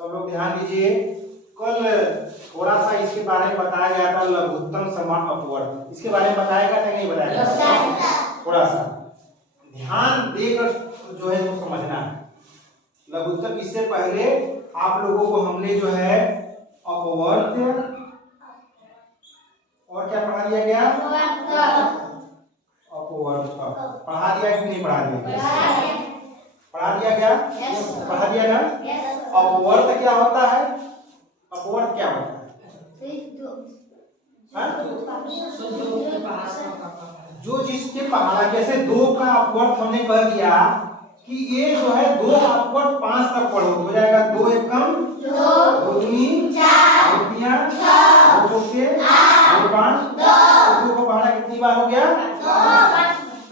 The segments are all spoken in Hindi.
सब लोग ध्यान दीजिए। कल थोड़ा सा इसके बारे में बताया गया था, लघुत्तम समान अपवर्त। इसके बारे में बताया गया था नहीं बताया गया? थोड़ा सा ध्यान देकर जो है वो समझना है। लघुत्तम इससे पहले आप लोगों को हमने जो है अपवर्त और क्या पढ़ा दिया गया? अपवर्त पढ़ा दिया कि नहीं पढ़ा दिया? पढ़ा दिया गया? पढ़ा दिया ना? अपवर्त क्या होता है? अपवर्त क्या होता है? जो जिसके पहाड़ा, जैसे 2 का अपवर्त हमने कह दिया कि ये जो है 2 अपवर्त 5 तक पढ़ो हो जाएगा। 2 एकम 2 दूनी 4 2 चौके 2 5 2 का पहाड़ा कितनी बार हो गया?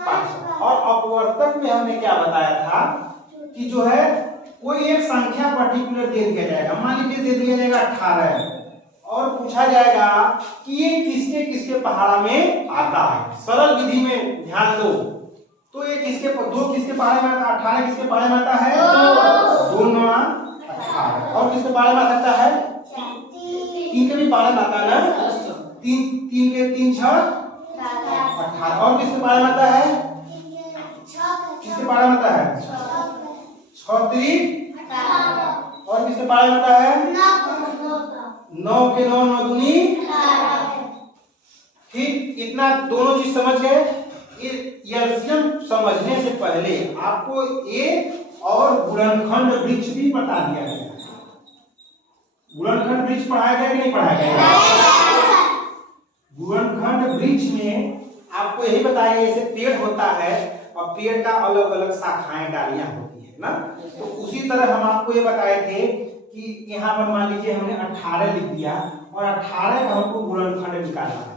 5। और अपवर्तक में हमने क्या बताया था कि जो है कोई एक संख्या पर्टिकुलर दे दिया जाएगा। मान लीजिए दे दिया जाएगा 18 और पूछा जाएगा कि ये किसके किसके पहाड़ा में आता है। सरल विधि में ध्यान दो तो ये किसके 2 किसके पहाड़े में आता है? 18 किसके पहाड़े में आता है? 2 9 18। और किसके पहाड़े में आ सकता है? 3 के भी पहाड़े में आता है ना? 3 के 3 6 18। और किसके पहाड़े में आता है? किसके पहाड़े में आता है? 6 3 और किसके पहाड़े में आता है? 9 के 9 9 दूनी। ठीक, इतना दोनों चीज समझ गए। एलसीएम समझने से पहले आपको एक और गुणनखंड वृक्ष भी बता दिया गया। गुणनखंड वृक्ष पढ़ाया गया कि नहीं पढ़ाया गया? गुणनखंड वृक्ष में आपको यही बताया गया जैसे पेड़ होता है और पेड़ का अलग अलग शाखाएं डालियां होती है ना, तो उसी तरह हम आपको ये बताए थे कि यहाँ पर मान लीजिए हमने 18 लिख दिया और 18 का हमको गुणनखंड निकालना है।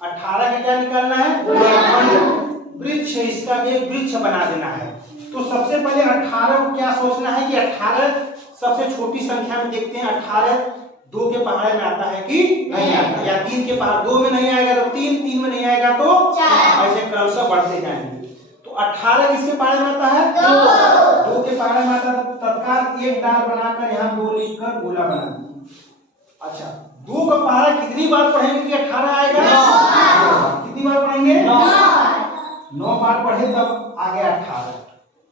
18 का क्या निकालना है? गुणनखंड वृक्ष, इसका भी एक वृक्ष बना देना है। तो सबसे पहले 18 को क्या सोचना है कि 18 सबसे छोटी संख्या में देखते हैं 18 2 के पहाड़े में आता है कि नहीं आता, या 3 के पहाड़ 2 में नहीं आएगा तो 3 3 में नहीं आएगा तो 4, ऐसे क्रमशः बढ़ते जाएंगे। तो 18 किसके पहाड़े में आता है? 2 के पहाड़े में आता है। तो तत्काल एक डाल बनाकर यहाँ 2 लिखकर गोला बना दिया। अच्छा, 2 का पहाड़ा कितनी बार पढ़ेंगे कि 18 आएगा? कितनी बार पढ़ेंगे? 9 बार पढ़े तब आ गया 18।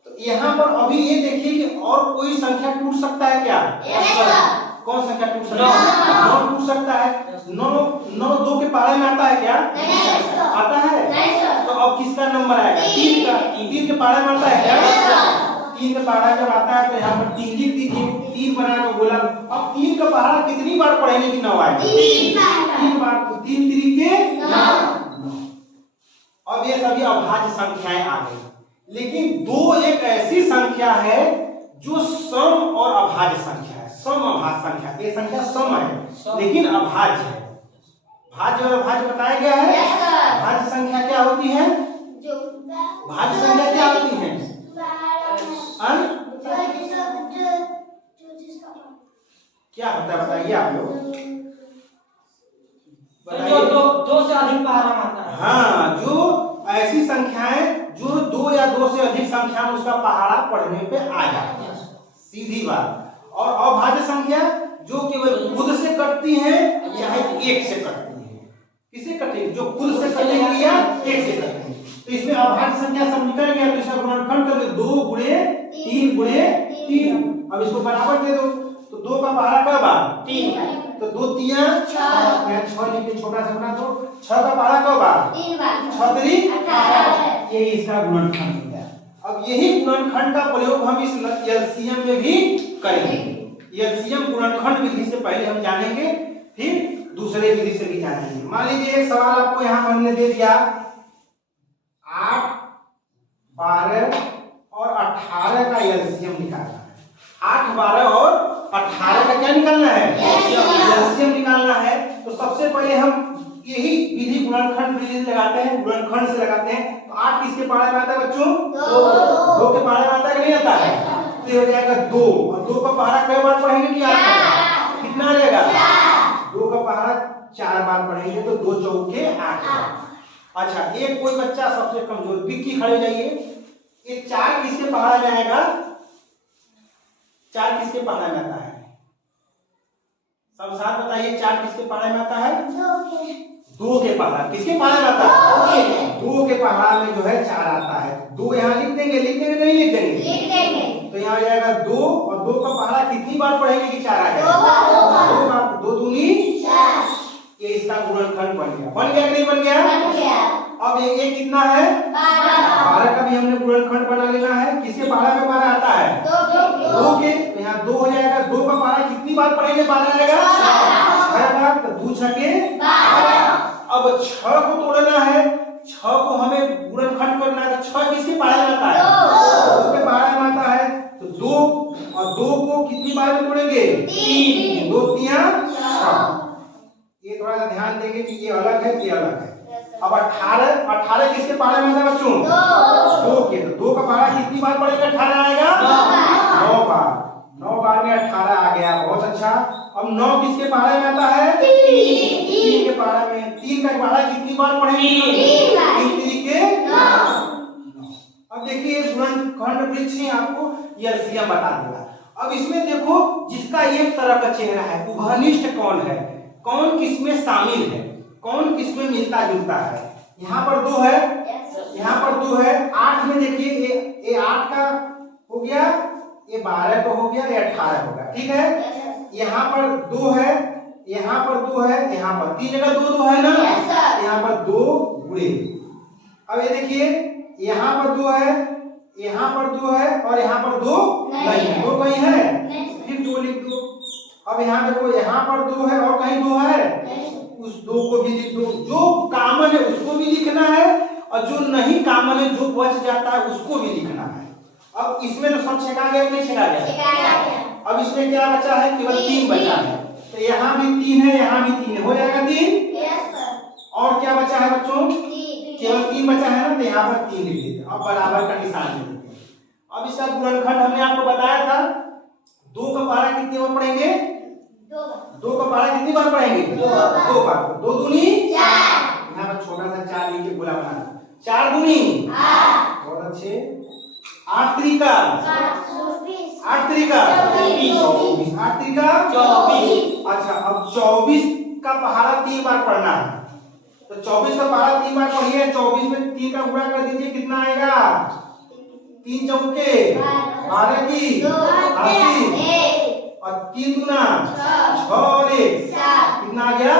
तो यहाँ पर अभी ये देखिए कि और कोई संख्या टूट सकता है क्या? कौन संख्या टूट सकता है? 9 टूट सकता है। 9 2 के पहाड़े में आता है क्या? आता है। तो अब किसका नंबर आएगा? 3 का। 3 के पहाड़े में आता है क्या? 3 का पहाड़ा जब आता है तो यहाँ पर 3 लिख दीजिए, 3 बनाकर बोला। अब 3 का पहाड़ा कितनी बार पढ़ेंगे कि 9 आएगा? 3 बार। 3 3 के 9। अब ये सभी अभाज्य संख्याएं आ गई, लेकिन 2 एक ऐसी संख्या है जो सम और अभाज्य संख्या है। सम अभाज्य संख्या, ये संख्या सम है लेकिन अभाज्य है। भाज्य और अभाज्य बताया गया है। भाज्य संख्या क्या होती है? भाज्य संख्या क्या होती है? क्या होता है बताइए आप लोग। दो से अधिक पहाड़ा आता है। हाँ, जो ऐसी संख्याएं जो 2 या 2 से अधिक संख्या में उसका पहाड़ा पढ़ने पे आ जाता है, सीधी बात। और अभाज्य संख्या जो केवल खुद से कटती है चाहे 1 से कटती है। किसे कटेगी? जो खुद से कटेगी या 1 से कटेगी। तो इसमें अभाज्य संख्या सब निकल गया, तो इसका गुणनखंड कर दो 2 गुणे 3 गुणे 3। अब इसको बराबर दे दो तो 2 का पहाड़ा कब आ? 3। तो 2 3 6 लिखे, छोटा सा बना दो। 6 का पहाड़ा कब आ? 6 3 18। ये इसका गुणनखंड हो गया। अब यही गुणनखंड का प्रयोग हम इस एलसीएम में भी करेंगे। एलसीएम गुणनखंड विधि से पहले हम जानेंगे, फिर दूसरे विधि से भी जानेंगे। मान लीजिए एक सवाल आपको यहाँ हमने दे दिया 8 12 और 18 का एलसीएम निकालना है। 8 12 और 18 का क्या निकालना है? एलसीएम निकालना है। तो सबसे पहले हम यही विधि गुणनखंड विधि लगाते हैं, गुणनखंड से लगाते हैं। तो 8 किसके पहाड़े में आता है बच्चों? 2 के पहाड़े में आता है कि नहीं आता है? तो ये हो जाएगा 2। और 2 का पहाड़ा कई बार पढ़ेंगे कि 8? कितना आ जाएगा? 2 का पहाड़ा 4 बार पढ़ेंगे तो 2 चौके 8। अच्छा, एक कोई बच्चा सबसे कमजोर विक्की खड़े जाइए, ये 4 किसके पहाड़ा में आएगा? 4 किसके पहाड़ा में आता है? सब साथ बताइए, 4 किसके पहाड़े में आता है? 2 के पहाड़ा। किसके पहाड़े में आता है? 2 के पहाड़ा में जो है 4 आता है। 2 यहाँ लिख देंगे, लिख देंगे नहीं लिख देंगे? लिख देंगे। तो यहाँ हो जाएगा 2 और 2 का पहाड़ा कितनी बार पढ़ेंगे कि 4 आ जाएगा? 2 बार। 2 दूनी 4। ये इसका गुणनखंड बन गया। बन गया कि नहीं बन गया? बन गया। अब ये कितना है? 12 का भी हमने गुणनखंड बना लेना है। किसके पहाड़ा में 12 आता है? 2 के। तो यहाँ 2 हो जाएगा। 2 का पहाड़ा कितनी बार पढ़ेंगे? 12 आएगा। 6 बार। तो 2 छके 12। अब 6 को तोड़ना है, 6 को हमें गुणनखंड करना है। तो 6 किसके पहाड़े में आता है? 2 के पहाड़े में आता है। तो 2 और 2 को कितनी बार में तोड़ेंगे? 3। 2 3 6। ये थोड़ा सा ध्यान देंगे कि ये अलग है, ये अलग है। अब 18 किसके पहाड़े में आता है बच्चों? 2 के। तो 2 का पहाड़ा कितनी बार पढ़ेंगे? 18 आएगा। 9 बार। 9 बार में 18 आ गया। बहुत अच्छा। अब 9 किसके पहाड़े में आता है? 3 के पहाड़े में। 3 का पहाड़ा कितनी बार पढ़ेंगे? 3 के 9। अब देखिए गुणनखंड वृक्ष ने आपको ये एलसीएम बता दिया। अब इसमें देखो, जिसका एक तरह का चेहरा है, उभयनिष्ठ कौन है, कौन किसमें शामिल है, कौन किसमें मिलता जुलता है। यहाँ पर 2 है, यहाँ पर 2 है। 8 में देखिए ये 8 का हो गया, ये 12 का हो गया, ये 18 होगा। ठीक है। यहाँ पर 2 है, यहाँ पर 2 है, यहाँ पर 3 जगह 2 2 है ना? यहाँ पर 2 गुणे। अब ये देखिए, यहाँ पर 2 है, यहाँ पर 2 है और यहाँ पर 2 नहीं है। 2 कहीं है? फिर 2 लिख दो। अब यहाँ देखो, यहाँ पर 2 है और कहीं 2 है, उस 2 को भी लिख दो। जो कॉमन है उसको भी लिखना है और जो नहीं कॉमन है, जो बच जाता है उसको भी लिखना है। अब इसमें तो सब छेका गया कि नहीं छेका गया? अब इसमें क्या बचा है? केवल 3 बचा है। तो यहाँ भी 3 है, यहाँ भी 3 है, हो जाएगा 3। और क्या बचा है बच्चों? केवल 3 बचा है ना, तो यहाँ पर 3 लिख देते। अब बराबर का निशान दे देते हैं। अब इसका गुणनखंड हमने आपको बताया था। 2 का पहाड़ा कितनी बार पढ़ेंगे? 2 का पहाड़ा कितनी बार पढ़ेंगे? 2 बार। 2 दूनी 4। यहाँ पर छोटा सा 4 लिख के गोला बना दो। 4 दूनी 8। बहुत अच्छे। 8 त्रिका 8 त्रिका 24। 8 त्रिका 24। अच्छा, अब 24 का पहाड़ा 3 बार पढ़ना है। तो 24 का पहाड़ा 3 बार पढ़िए। 24 में 3 का गुणा कर दीजिए, कितना आएगा? 3 चौके 12 की 80 और 3 दूना 6 और 1 कितना आ गया?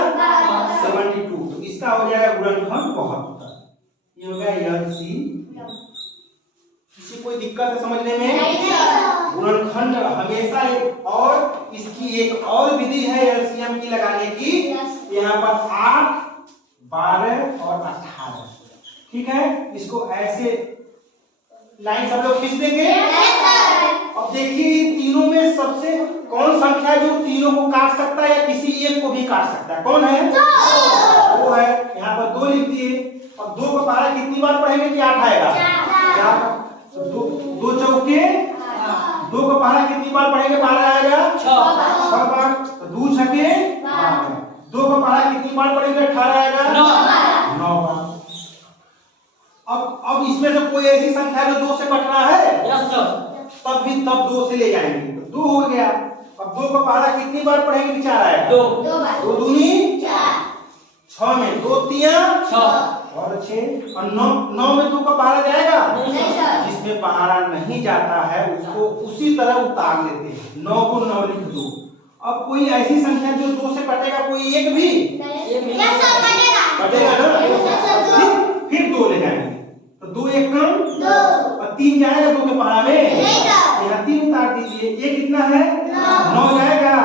72। तो इसका हो जाएगा गुणनखंड 72। ये हो गया एलसीएम। किसी कोई दिक्कत है समझने में? गुणनखंड हमेशा एक, और इसकी एक और विधि है एलसीएम की लगाने की। यहाँ पर 8 12 और 18। ठीक है। इसको ऐसे लाइन सब लोग खींच देंगे। अब देखिए, इन तीनों में सबसे कौन संख्या है जो तीनों को काट सकता है या किसी एक को भी काट सकता है? कौन है? 2 है। यहाँ पर 2 लिख दिए। अब 2 का पहाड़ा कितनी बार पढ़ेंगे कि 8 आएगा? 4। 2 चौके 2 का पहाड़ा कितनी बार पढ़ेंगे? 12 आएगा। 6 बार। तो 2 छके 12। 2 का पहाड़ा कितनी बार पढ़ेंगे? 18 आएगा। 9 बार। अब इसमें से कोई ऐसी संख्या जो 2 से कट रहा है? तब 2 से ले जाएंगे। तो 2 हो गया। अब 2 का पहाड़ा कितनी बार पढ़ेंगे कि 4 आएगा? 2 दूनी 4। 6 में 2 3 6 और 6 और 9 में 2 का पहाड़ा जाएगा? जिसमें पहाड़ा नहीं जाता है उसको उसी तरह उतार लेते हैं। 9 को 9 लिख दो। अब कोई ऐसी संख्या जो 2 से कटेगा, कोई एक भी कटेगा ना? फिर 2 ले जाएंगे। तो 2 1 कम 2 और 3 जाएगा 2 के पहाड़ा में, यहाँ 3 उतार दीजिए। ये कितना है? 9 जाएगा,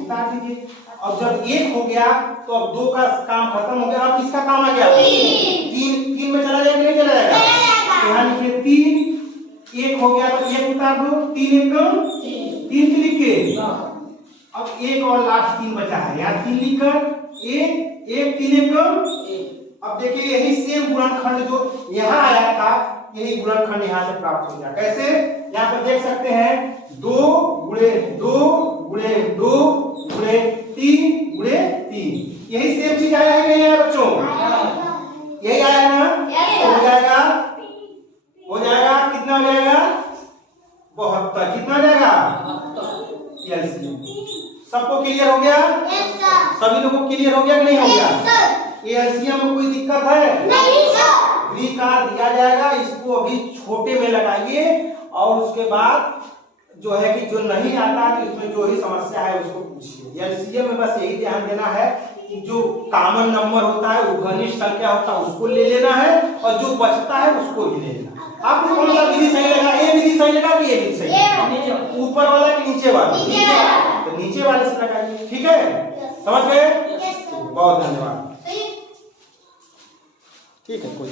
उतार दीजिए। अब जब 1 हो गया तो अब 2 का काम खत्म हो गया। अब किसका काम आ गया? 3 में चला जाएगा नहीं चला जाएगा? यहाँ लिखिए 3। 1 हो गया तो 1 उतार दो। 3 1 कम 3 से लिख के अब 1 और लास्ट 3 बचा है, यहाँ 3 लिखकर 1 1 3 1 कम। अब देखिए यही सेम गुणनखंड जो यहाँ आया था, यही गुणनखंड यहाँ से प्राप्त हो गया। कैसे? यहाँ पर देख सकते हैं 2 गुणे 2 गुणे 2 गुणे 3 गुणे 3। यही सेम चीज आया है नहीं आया बच्चों? यही आया ना? हो जाएगा, हो जाएगा। कितना हो जाएगा? 72। कितना हो जाएगा? एलसीएम। सबको क्लियर हो गया? सभी लोगों को क्लियर हो गया कि नहीं हो गया? ये एलसीएम में कोई दिक्कत है? ग्रीक आर दिया जाएगा, इसको अभी छोटे में लगाइए और उसके बाद जो है कि जो नहीं आता तो इसमें जो ही समस्या है उसको पूछिए। एलसीएम में बस यही ध्यान देना है कि जो कॉमन नंबर होता है, वो घनिष्ठ संख्या होता है, उसको ले लेना है और जो बचता है उसको ही ले लेना। आपको कौन सा विधि सही लगा? ये विधि सही लगा कि ये विधि सही लगा? ऊपर वाला कि नीचे वाला? तो नीचे वाले से लगाइए, ठीक है? समझ गए? बहुत धन्यवाद। ठीक है, कोई